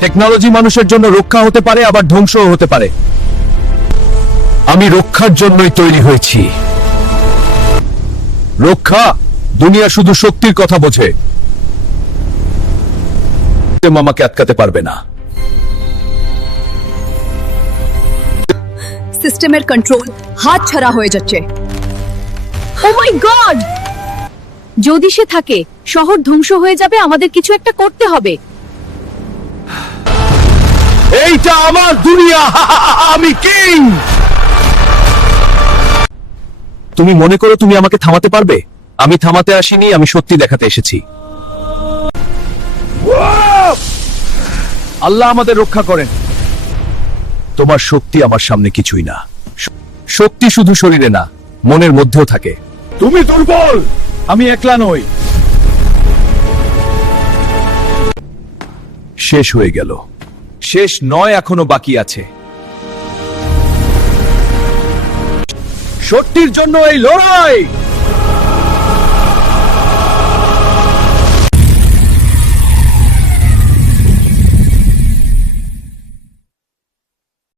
Technology মানুষের জন্য রক্ষা হতে পারে, আবার ধ্বংসও হতে পারে। আমি রক্ষার জন্যই তৈরি হয়েছি। রক্ষা? দুনিয়া শুধু শক্তির কথা বোঝে, মামাকে আটকাতে পারবে না। সিস্টেমের কন্ট্রোল হাত ছাড়া হয়ে যাচ্ছে। ও মাই গড! যদি সে থাকে, শহর ধ্বংস হয়ে যাবে। আমাদের কিছু একটা করতে হবে। এইটা আমার দুনিয়া, আমি কিং। তুমি মনে করো তুমি আমাকে থামাতে পারবে? আমি থামাতে আসিনি, আমি সত্যি দেখাতে এসেছি। আল্লাহ আমাদের রক্ষা করেন। তোমার শক্তি আমার সামনে কিছুই না। শক্তি শুধু শরীরে না, মনের মধ্যেও থাকে। তুমি দুর্বল, আমি একলা নই। শেষ হয়ে গেল। শেষ নয়, এখনো বাকি আছে। সত্যির জন্য এই লড়াই।